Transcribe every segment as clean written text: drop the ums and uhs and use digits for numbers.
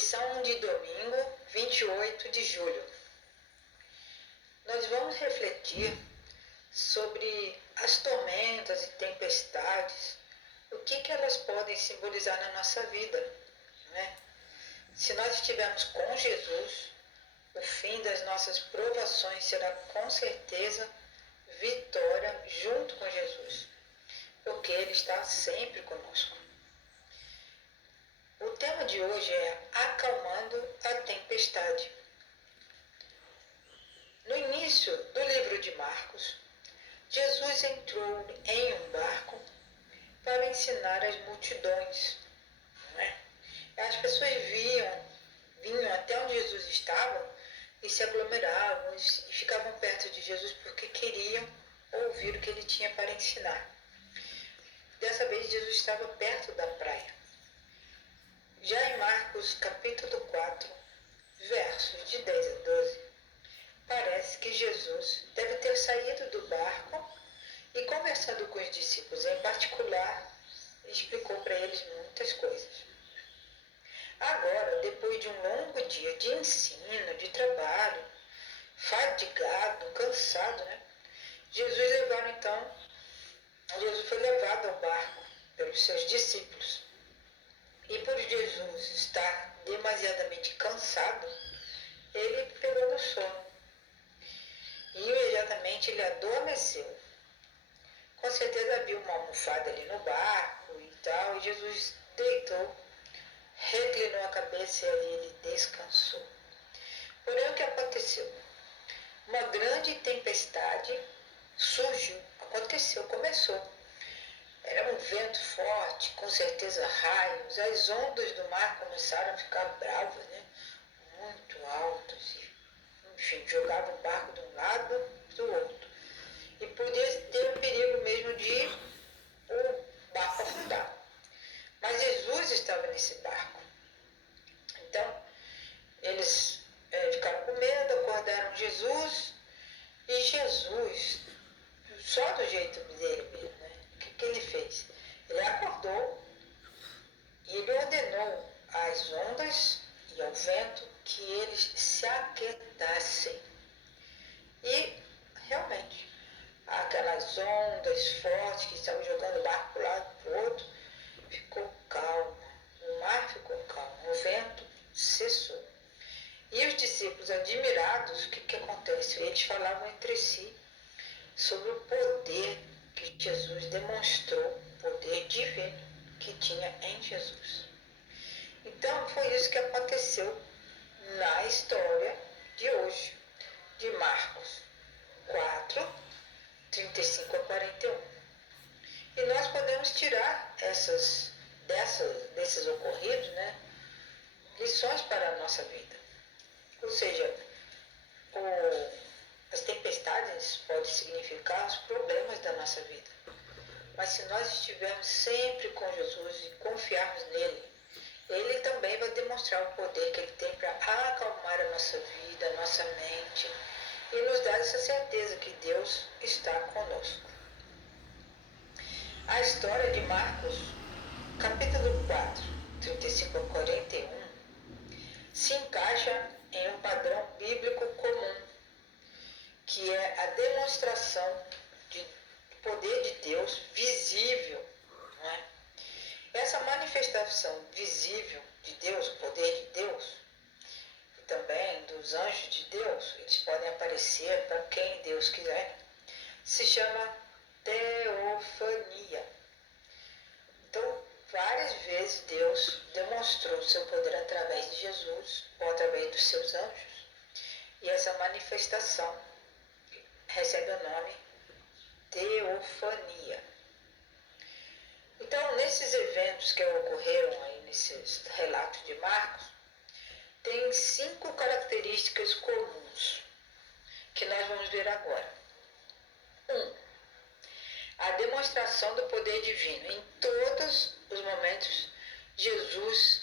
Lição de domingo, 28 de julho. Nós vamos refletir sobre as tormentas e tempestades, o que elas podem simbolizar na nossa vida, né? Se nós estivermos com Jesus, o fim das nossas provações será com certeza vitória junto com Jesus, porque Ele está sempre conosco. O tema de hoje é acalmando a tempestade. No início do livro de Marcos, Jesus entrou em um barco para ensinar as multidões. As pessoas vinham até onde Jesus estava e se aglomeravam e ficavam perto de Jesus porque queriam ouvir o que ele tinha para ensinar. Dessa vez Jesus estava perto da praia. Já em Marcos capítulo 4, versos de 10 a 12, parece que Jesus deve ter saído do barco e conversando com os discípulos em particular, explicou para eles muitas coisas. Agora, depois de um longo dia de ensino, de trabalho, fadigado, cansado, Jesus foi levado ao barco pelos seus discípulos. E por Jesus estar demasiadamente cansado, ele pegou no sono. E imediatamente ele adormeceu. Com certeza havia uma almofada ali no barco e tal, e Jesus deitou, reclinou a cabeça e ali ele descansou. Porém, o que aconteceu? Uma grande tempestade começou. Era um vento forte, com certeza raios, as ondas do mar começaram a ficar bravas, muito altas, enfim, jogavam o barco de um lado para o outro. E podia ter o perigo mesmo de o barco afundar. Mas Jesus estava nesse barco. Então, eles ficaram com medo, acordaram Jesus, e Jesus, só do jeito dele mesmo, o que ele fez? Ele acordou e ele ordenou às ondas e ao vento que eles se aquietassem. E, realmente, aquelas ondas fortes que estavam jogando o barco para um lado para o outro, ficou calmo. O mar ficou calmo, o vento cessou. E os discípulos, admirados, o que acontece? Eles falavam entre si sobre o poder que Jesus demonstrou, o poder divino que tinha em Jesus. Então, foi isso que aconteceu na história de hoje, de Marcos 4, 35 a 41. E nós podemos tirar desses ocorridos, lições para a nossa vida. Ou seja, as tempestades podem significar os problemas da nossa vida. Mas se nós estivermos sempre com Jesus e confiarmos nele, ele também vai demonstrar o poder que ele tem para acalmar a nossa vida, a nossa mente e nos dar essa certeza que Deus está conosco. A história de Marcos, capítulo 4, 35 a 41, se encaixa em um padrão bíblico comum, que é a demonstração do poder de Deus visível. Essa manifestação visível de Deus, o poder de Deus, e também dos anjos de Deus, eles podem aparecer para quem Deus quiser, se chama teofania. Então, várias vezes Deus demonstrou seu poder através de Jesus ou através dos seus anjos. E essa manifestação recebe o nome teofania. Então, nesses eventos que ocorreram aí nesses relatos de Marcos, tem 5 características comuns que nós vamos ver agora. 1. A demonstração do poder divino. Em todos os momentos, Jesus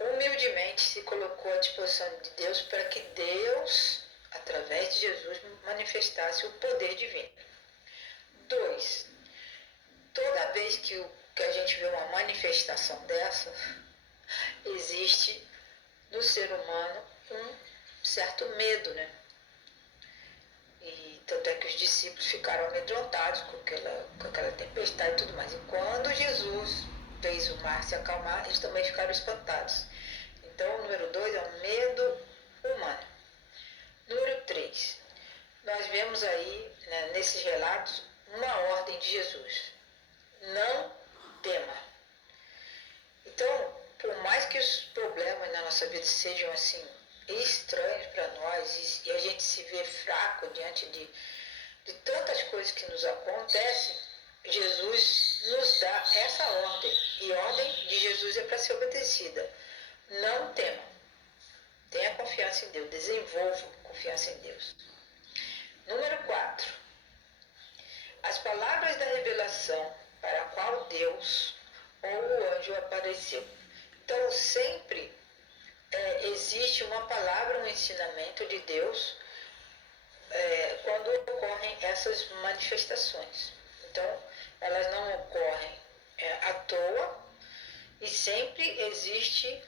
humildemente se colocou à disposição de Deus para que Deus, através de Jesus, manifestasse o poder divino. 2. Toda vez que a gente vê uma manifestação dessa, existe no ser humano um certo medo, né? E tanto é que os discípulos ficaram amedrontados com aquela tempestade e tudo mais. E quando Jesus fez o mar se acalmar, eles também ficaram espantados. Então, o número 2 é um medo humano. Número 3, nós vemos aí, né, nesses relatos, uma ordem de Jesus. Não tema. Então, por mais que os problemas na nossa vida sejam assim estranhos para nós e a gente se vê fraco diante de tantas coisas que nos acontecem, Jesus nos dá essa ordem. E a ordem de Jesus é para ser obedecida. Não tema. Tenha confiança em Deus. Desenvolva confiança em Deus. Número 4. As palavras da revelação para a qual Deus ou o anjo apareceu. Então, sempre existe uma palavra, um ensinamento de Deus quando ocorrem essas manifestações. Então, elas não ocorrem à toa e sempre existe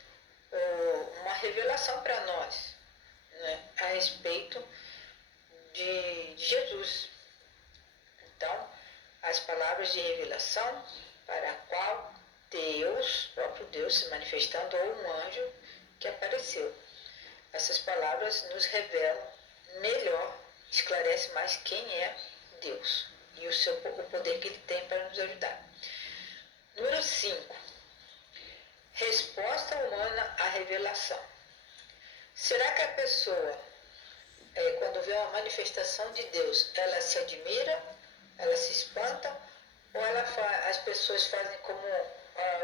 uma revelação para nós, né, a respeito de Jesus. Então, as palavras de revelação para a qual Deus, próprio Deus se manifestando, ou um anjo que apareceu. Essas palavras nos revelam melhor, esclarece mais quem é Deus e o poder que Ele tem para nos ajudar. Número 5. Resposta humana à revelação. Será que a pessoa, quando vê uma manifestação de Deus, ela se admira, ela se espanta, ou as pessoas fazem como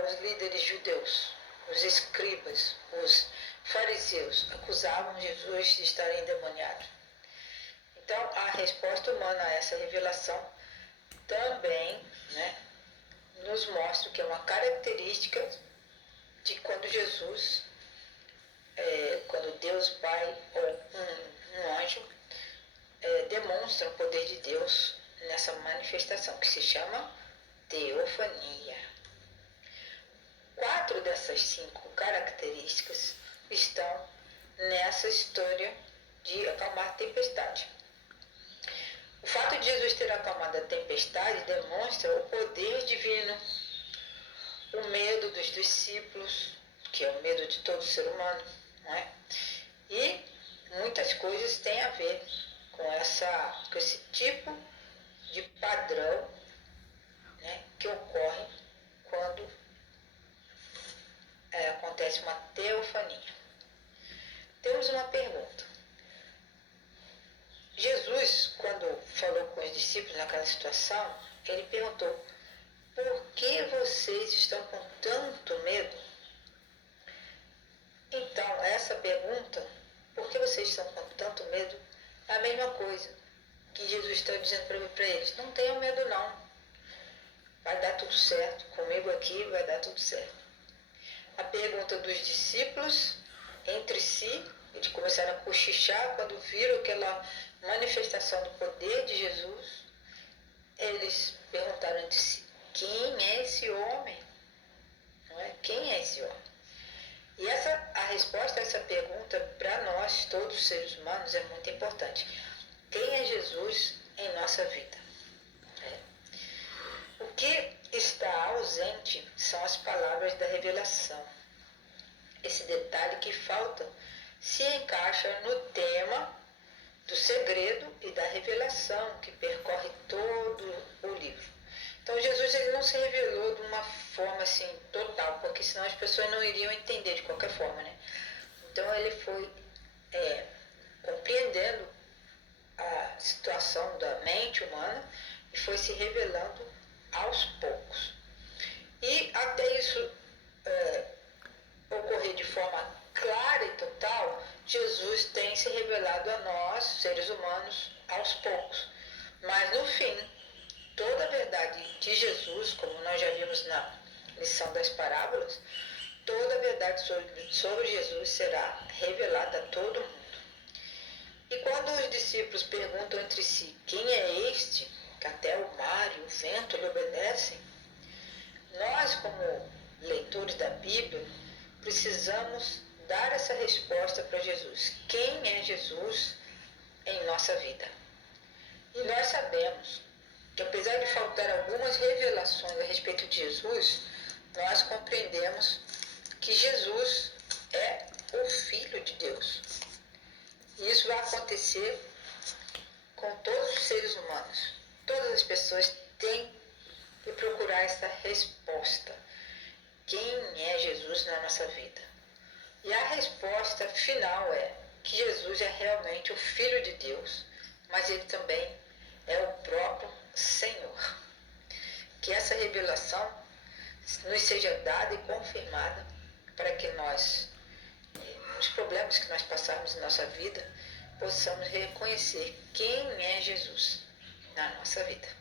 os líderes judeus, os escribas, os fariseus, acusavam Jesus de estar endemoniado? Então, a resposta humana a essa revelação também, né, nos mostra que é uma característica de quando Jesus, quando Deus Pai ou um anjo demonstra o poder de Deus nessa manifestação, que se chama teofania. 4 dessas 5 características estão nessa história de acalmar a tempestade. O fato de Jesus ter acalmado a tempestade demonstra o poder divino, o medo dos discípulos, que é o medo de todo ser humano, não é? E muitas coisas têm a ver com esse tipo de padrão, né, que ocorre quando acontece uma teofania. Temos uma pergunta. Jesus, quando falou com os discípulos naquela situação, ele perguntou: por que vocês estão com tanto medo? Então, essa pergunta, por que vocês estão com tanto medo, é a mesma coisa que Jesus está dizendo para eles: não tenham medo não, vai dar tudo certo, comigo aqui vai dar tudo certo. A pergunta dos discípulos entre si, eles começaram a cochichar quando viram aquela manifestação do poder de Jesus. Eles perguntaram entre si: quem é esse homem? Não é? Quem é esse homem? E a resposta a essa pergunta, para nós, todos os seres humanos, é muito importante. Quem é Jesus em nossa vida? O que está ausente são as palavras da revelação. Esse detalhe que falta se encaixa no tema do segredo e da revelação que percorre todo o livro. Então, Jesus ele não se revelou de uma forma assim total, porque senão as pessoas não iriam entender de qualquer forma, né? Então, ele foi compreendendo a situação da mente humana e foi se revelando aos poucos. E até isso ocorrer de forma clara e total, Jesus tem se revelado a nós, seres humanos, aos poucos. Mas no fim, toda a verdade de Jesus, como nós já vimos na lição das parábolas, toda a verdade sobre Jesus será revelada a todo mundo. E quando os discípulos perguntam entre si: quem é este que até o mar e o vento lhe obedecem? Nós, como leitores da Bíblia, precisamos dar essa resposta para Jesus. Quem é Jesus em nossa vida? E nós sabemos que, apesar de faltar algumas revelações a respeito de Jesus, nós compreendemos que Jesus é o Filho de Deus. E isso vai acontecer com todos os seres humanos. Todas as pessoas têm que procurar essa resposta. Quem é Jesus na nossa vida? E a resposta final é que Jesus é realmente o Filho de Deus, mas ele também é o próprio Senhor. Que essa revelação nos seja dada e confirmada para que nós, nos problemas que nós passarmos em nossa vida, possamos reconhecer quem é Jesus na nossa vida.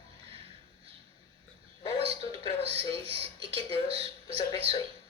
Bom estudo para vocês e que Deus os abençoe.